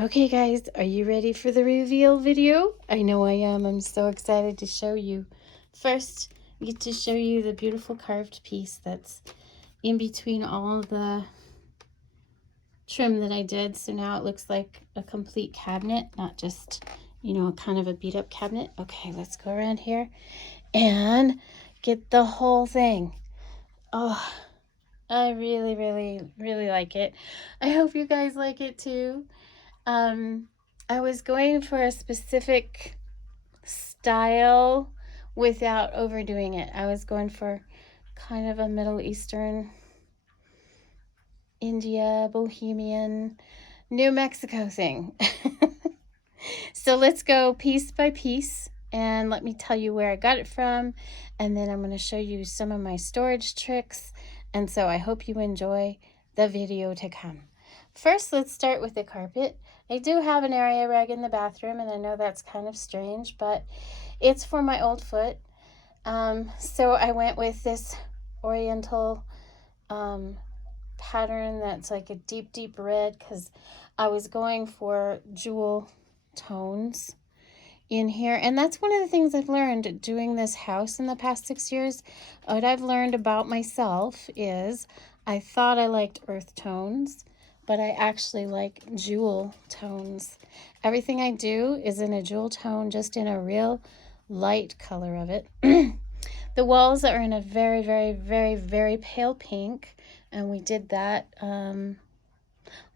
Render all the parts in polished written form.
Okay guys, are you ready for the reveal video? I know I am. I'm so excited to show you. First, I get to show you the beautiful carved piece that's in between all the trim that I did. So now it looks like a complete cabinet, not just, kind of a beat up cabinet. Okay, let's go around here and get the whole thing. Oh, I really, really, really like it. I hope you guys like it too. I was going for a specific style without overdoing it. I was going for kind of a Middle Eastern, India, Bohemian, New Mexico thing. So let's go piece by piece and let me tell you where I got it from, and then I'm going to show you some of my storage tricks. And so I hope you enjoy the video to come. First, let's start with the carpet. I do have an area rug in the bathroom, and I know that's kind of strange, but it's for my old foot. So I went with this oriental pattern that's like a deep, deep red because I was going for jewel tones in here. And that's one of the things I've learned doing this house in the past 6 years. What I've learned about myself is I thought I liked earth tones, but I actually like jewel tones. Everything I do is in a jewel tone, just in a real light color of it. The walls are in a very, very, very, very pale pink, and we did that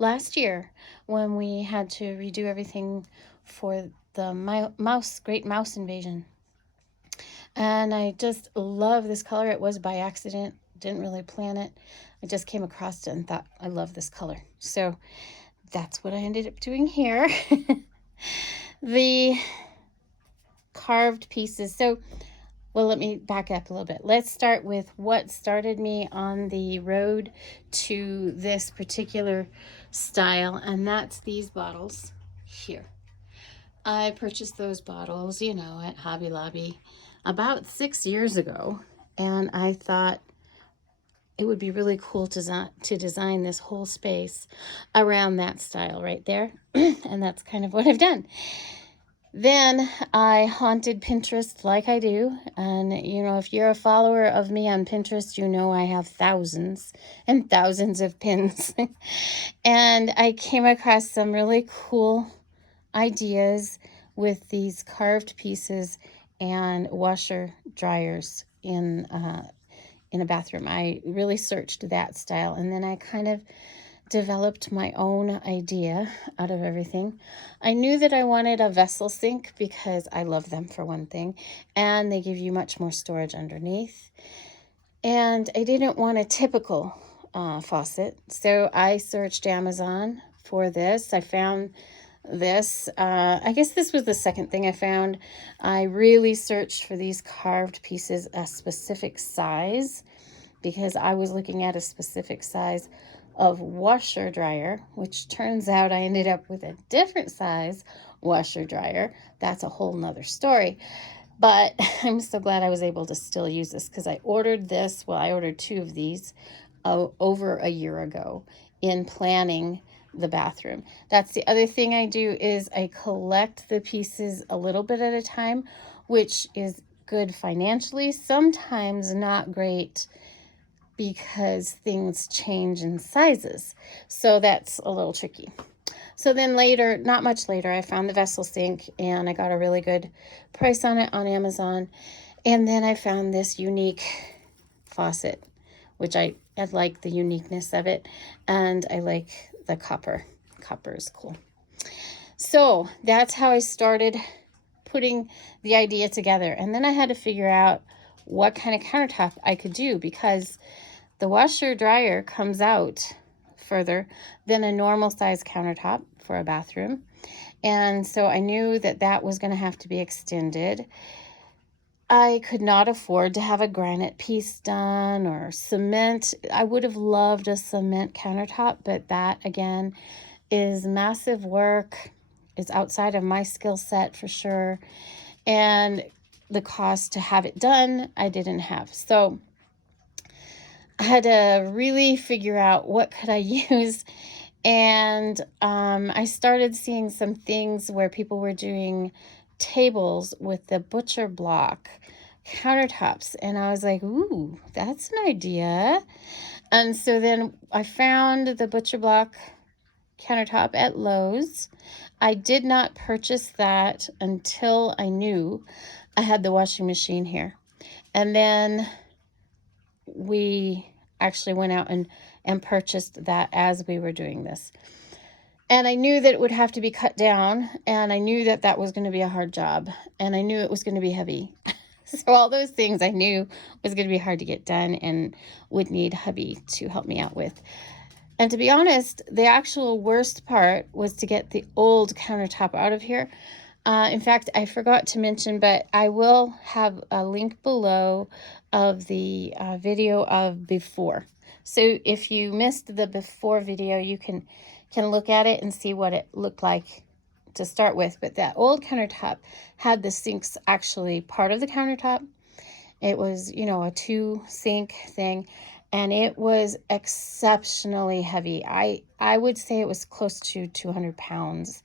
last year when we had to redo everything for the great mouse invasion. And I just love this color. It was by accident, didn't really plan it. I just came across it and thought, I love this color. So that's what I ended up doing here. The carved pieces. So, well, let me back up a little bit. Let's start with what started me on the road to this particular style, and that's these bottles here. I purchased those bottles, at Hobby Lobby about 6 years ago, and I thought it would be really cool to design this whole space around that style right there, and that's kind of what I've done. Then I haunted Pinterest like I do, and if you're a follower of me on Pinterest, I have thousands and thousands of pins. And I came across some really cool ideas with these carved pieces and washer dryers in a bathroom. I really searched that style, and then I kind of developed my own idea out of everything. I knew that I wanted a vessel sink because I love them, for one thing, and they give you much more storage underneath. And I didn't want a typical faucet, so I searched Amazon for this. I found this. I guess this was the second thing I found. I really searched for these carved pieces a specific size because I was looking at a specific size of washer dryer, which turns out I ended up with a different size washer dryer. That's a whole nother story. But I'm so glad I was able to still use this because I ordered this. Well, I ordered 2 of these over a year ago in planning the bathroom. That's the other thing I do is I collect the pieces a little bit at a time, which is good financially, sometimes not great because things change in sizes. So that's a little tricky. So then later, not much later, I found the vessel sink and I got a really good price on it on Amazon. And then I found this unique faucet, which I like the uniqueness of it. And I like the copper. Copper is cool. So that's how I started putting the idea together. And then I had to figure out what kind of countertop I could do because the washer dryer comes out further than a normal size countertop for a bathroom. And so I knew that that was going to have to be extended. I could not afford to have a granite piece done or cement. I would have loved a cement countertop, but that again is massive work. It's outside of my skill set for sure. And the cost to have it done, I didn't have. So I had to really figure out what could I use And I started seeing some things where people were doing tables with the butcher block countertops. And I was like, ooh, that's an idea. And so then I found the butcher block countertop at Lowe's. I did not purchase that until I knew I had the washing machine here. And then we actually went out and purchased that as we were doing this. And I knew that it would have to be cut down, and I knew that that was going to be a hard job, and I knew it was going to be heavy. So all those things I knew was going to be hard to get done and would need hubby to help me out with. And to be honest, the actual worst part was to get the old countertop out of here. In fact, I forgot to mention, but I will have a link below of the video of before. So if you missed the before video, you can look at it and see what it looked like to start with. But that old countertop had the sinks actually part of the countertop. It was, you know, a 2-sink thing, and it was exceptionally heavy. I would say it was close to 200 pounds.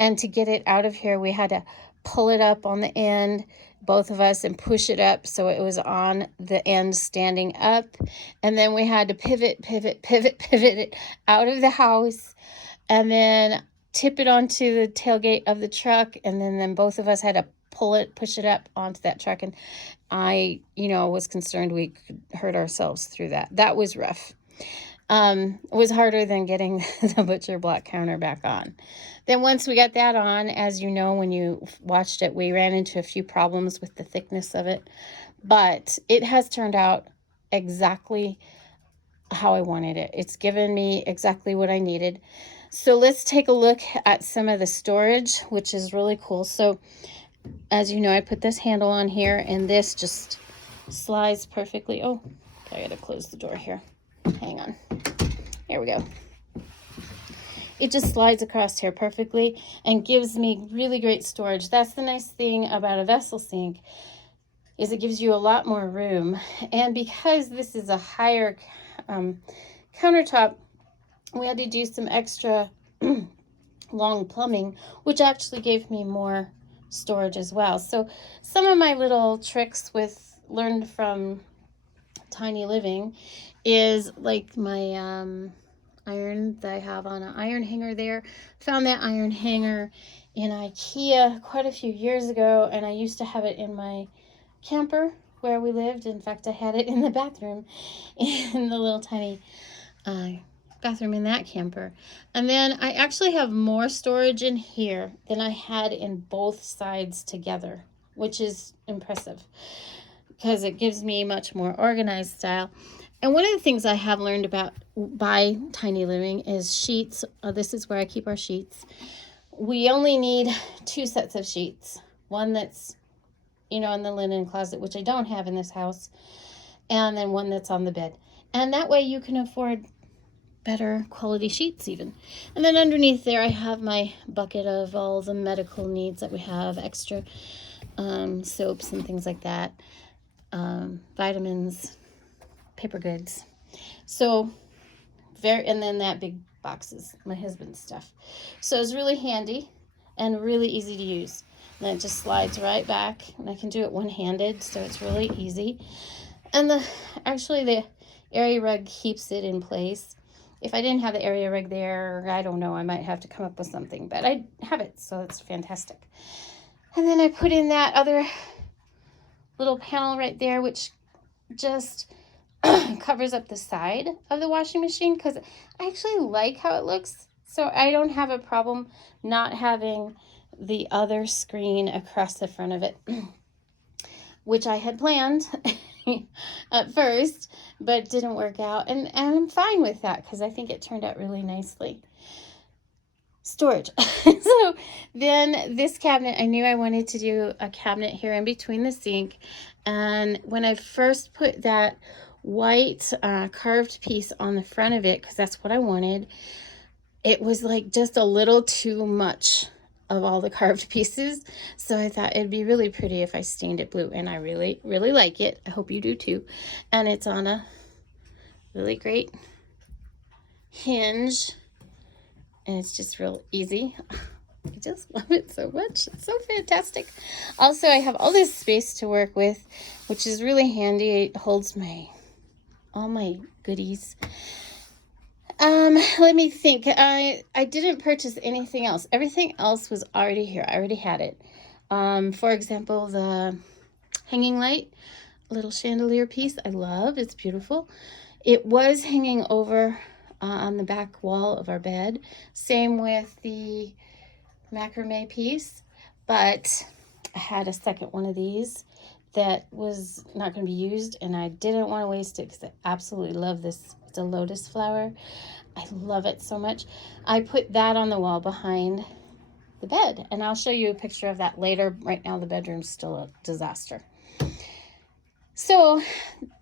And to get it out of here, we had to pull it up on the end, both of us, and push it up so it was on the end standing up. And then we had to pivot it out of the house, and then tip it onto the tailgate of the truck. And then both of us had to push it up onto that truck. And I, was concerned we could hurt ourselves through that. That was rough. It was harder than getting the butcher block counter back on. Then once we got that on, as you know, when you watched it, we ran into a few problems with the thickness of it, but it has turned out exactly how I wanted it. It's given me exactly what I needed. So let's take a look at some of the storage, which is really cool. So as you know, I put this handle on here, and this just slides perfectly. Oh, I gotta close the door here. Hang on. There we go. It just slides across here perfectly and gives me really great storage. That's the nice thing about a vessel sink, is it gives you a lot more room. And because this is a higher countertop, we had to do some extra long plumbing, which actually gave me more storage as well. So some of my little tricks learned from Tiny Living is like my iron that I have on an iron hanger there. Found that iron hanger in IKEA quite a few years ago, and I used to have it in my camper where we lived. In fact, I had it in the bathroom, in the little tiny bathroom in that camper. And then I actually have more storage in here than I had in both sides together, which is impressive because it gives me much more organized style. And one of the things I have learned about by Tiny Living is sheets. This is where I keep our sheets. We only need 2 sets of sheets. One that's, in the linen closet, which I don't have in this house, and then one that's on the bed. And that way you can afford better quality sheets even. And then underneath there I have my bucket of all the medical needs that we have, extra soaps and things like that, vitamins, paper goods. So and then that big box is my husband's stuff. So it's really handy and really easy to use. And then it just slides right back, and I can do it one-handed, so it's really easy. And the area rug keeps it in place. If I didn't have the area rug there, I don't know, I might have to come up with something, but I have it, so it's fantastic. And then I put in that other little panel right there, which just covers up the side of the washing machine, because I actually like how it looks. So I don't have a problem not having the other screen across the front of it, which I had planned at first, but didn't work out. And I'm fine with that because I think it turned out really nicely. Storage. So then this cabinet, I knew I wanted to do a cabinet here in between the sink. And when I first put that white carved piece on the front of it, because that's what I wanted, it was like just a little too much of all the carved pieces. So I thought it'd be really pretty if I stained it blue, and I really, really like it. I hope you do too. And it's on a really great hinge. and it's just real easy. I just love it so much. It's so fantastic. Also, I have all this space to work with, which is really handy. It holds all my goodies. Let me think. I didn't purchase anything else. Everything else was already here. I already had it. For example, the hanging light, little chandelier piece I love. It's beautiful. It was hanging over on the back wall of our bed. Same with the macrame piece, but I had a second one of these that was not going to be used, and I didn't want to waste it because I absolutely love this. It's a lotus flower. I love it so much. I put that on the wall behind the bed, and I'll show you a picture of that later. Right now the bedroom's still a disaster. So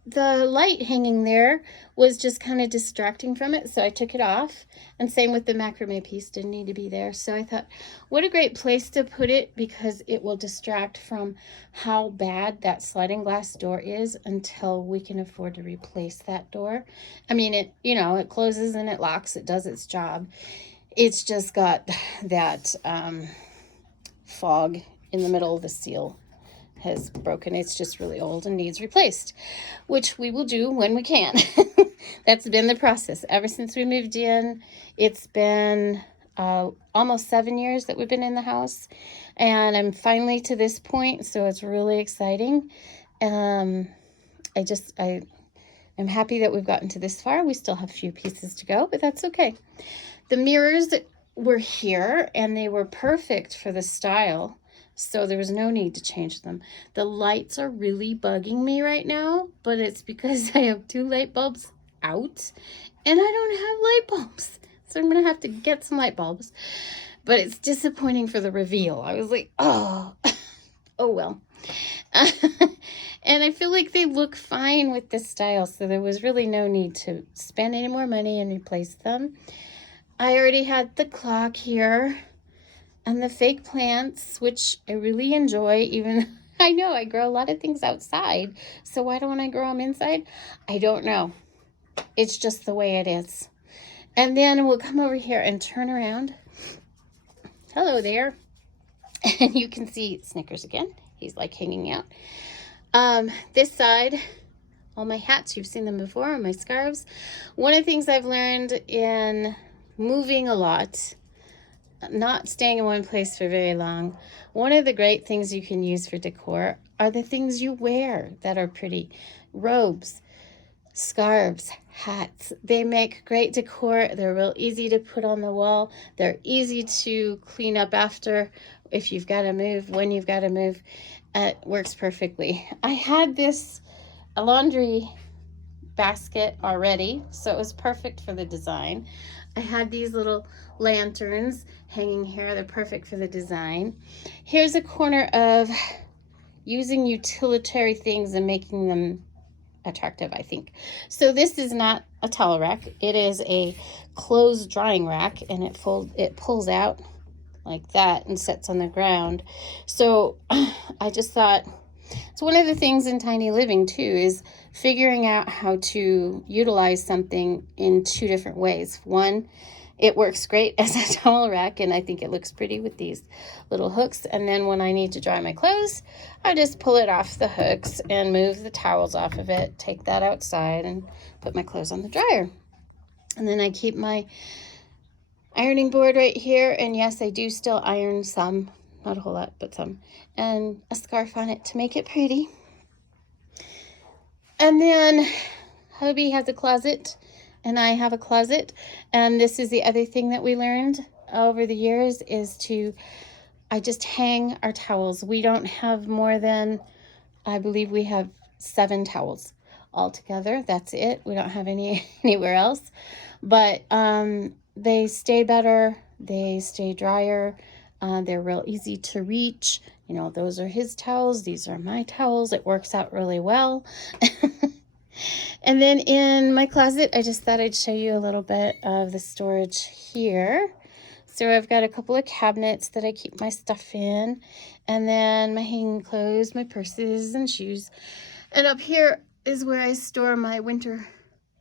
the light hanging there was just kind of distracting from it, so I took it off. And same with the macrame piece, didn't need to be there. So I thought, what a great place to put it, because it will distract from how bad that sliding glass door is until we can afford to replace that door. I mean, it closes and it locks, it does its job. It's just got that fog in the middle of the seal has broken. It's just really old and needs replaced, which we will do when we can. That's been the process ever since we moved in. It's been almost 7 years that we've been in the house, and I'm finally to this point, so it's really exciting. I'm happy that we've gotten to this far. We still have a few pieces to go, but that's okay. The mirrors were here, and they were perfect for the style, so there was no need to change them. The lights are really bugging me right now, but it's because I have 2 light bulbs out, and I don't have light bulbs. So I'm going to have to get some light bulbs. But it's disappointing for the reveal. I was like, oh well. And I feel like they look fine with this style, so there was really no need to spend any more money and replace them. I already had the clock here and the fake plants, which I really enjoy. Even I know I grow a lot of things outside, so why don't I grow them inside? I don't know. It's just the way it is. And then we'll come over here and turn around. Hello there. And you can see Snickers again. He's like hanging out. This side, all my hats, you've seen them before, my scarves. One of the things I've learned in moving a lot, not staying in one place for very long, one of the great things you can use for decor are the things you wear that are pretty. Robes, scarves, hats. They make great decor. They're real easy to put on the wall. They're easy to clean up after if you've got to move, when you've got to move. It works perfectly. I had a laundry basket already, so it was perfect for the design. I had these little lanterns hanging here. They're perfect for the design. Here's a corner of using utilitarian things and making them attractive, I think. So this is not a towel rack. It is a clothes drying rack, and it pulls out like that and sits on the ground. So I just thought, it's one of the things in tiny living too, is figuring out how to utilize something in 2 different ways. One, it works great as a towel rack, and I think it looks pretty with these little hooks. And then when I need to dry my clothes, I just pull it off the hooks and move the towels off of it, take that outside, and put my clothes on the dryer. And then I keep my ironing board right here. And yes, I do still iron some, not a whole lot, but some, and a scarf on it to make it pretty. And then hubby has a closet, and I have a closet. And this is the other thing that we learned over the years, is I just hang our towels. We don't have more than, I believe we have 7 towels altogether. That's it. We don't have anywhere else. But they stay better. They stay drier. They're real easy to reach. Those are his towels. These are my towels. It works out really well. And then in my closet, I just thought I'd show you a little bit of the storage here. So I've got a couple of cabinets that I keep my stuff in, and then my hanging clothes, my purses and shoes. And up here is where I store my winter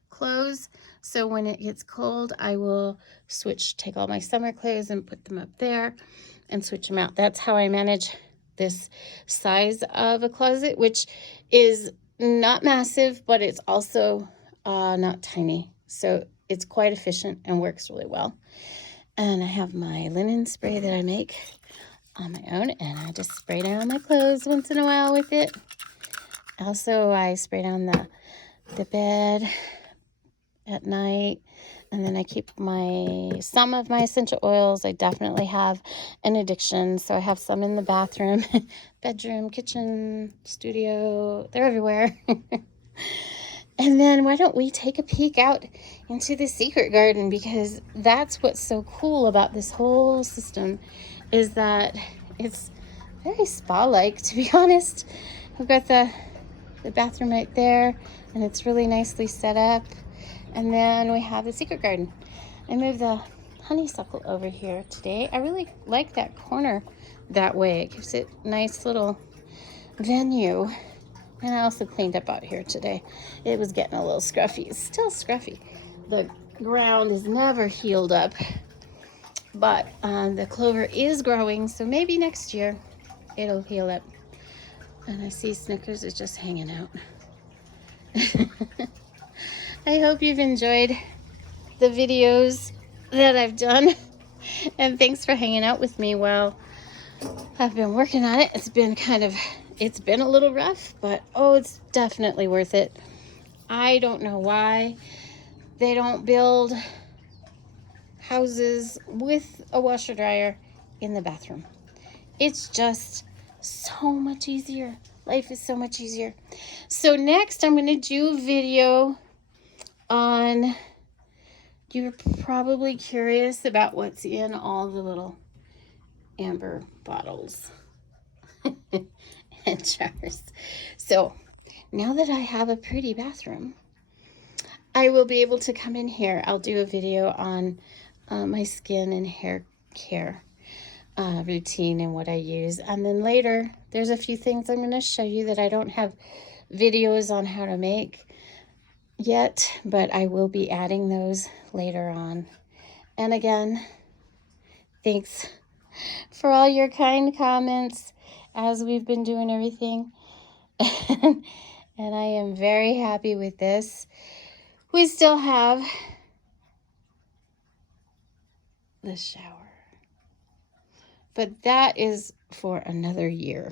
clothes. So when it gets cold, I will take all my summer clothes and put them up there and switch them out. That's how I manage this size of a closet, which is not massive, but it's also not tiny. So it's quite efficient and works really well. And I have my linen spray that I make on my own, and I just spray down my clothes once in a while with it. Also, I spray down the bed at night, and then I keep some of my essential oils. I definitely have an addiction, so I have some in the bathroom, bedroom, kitchen, studio, they're everywhere. And then why don't we take a peek out into the secret garden, because that's what's so cool about this whole system, is that it's very spa-like, to be honest. We've got the bathroom right there, and it's really nicely set up. And then we have the secret garden. I moved the honeysuckle over here today. I really like that corner that way. It gives it a nice little venue. And I also cleaned up out here today. It was getting a little scruffy. It's still scruffy. The ground is never healed up, but the clover is growing, so maybe next year it'll heal up. And I see Snickers is just hanging out. I hope you've enjoyed the videos that I've done, and thanks for hanging out with me while I've been working on it. It's been a little rough, but oh, it's definitely worth it. I don't know why they don't build houses with a washer dryer in the bathroom. It's just so much easier. Life is so much easier. So next I'm going to do a video on, you're probably curious about what's in all the little amber bottles and jars. So now that I have a pretty bathroom, I will be able to come in here. I'll do a video on my skin and hair care routine and what I use. And then later, there's a few things I'm going to show you that I don't have videos on how to make yet, but I will be adding those later on. And again, thanks for all your kind comments as we've been doing everything. And I am very happy with this. We still have the shower, but that is for another year.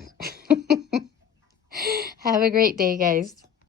Have a great day, guys.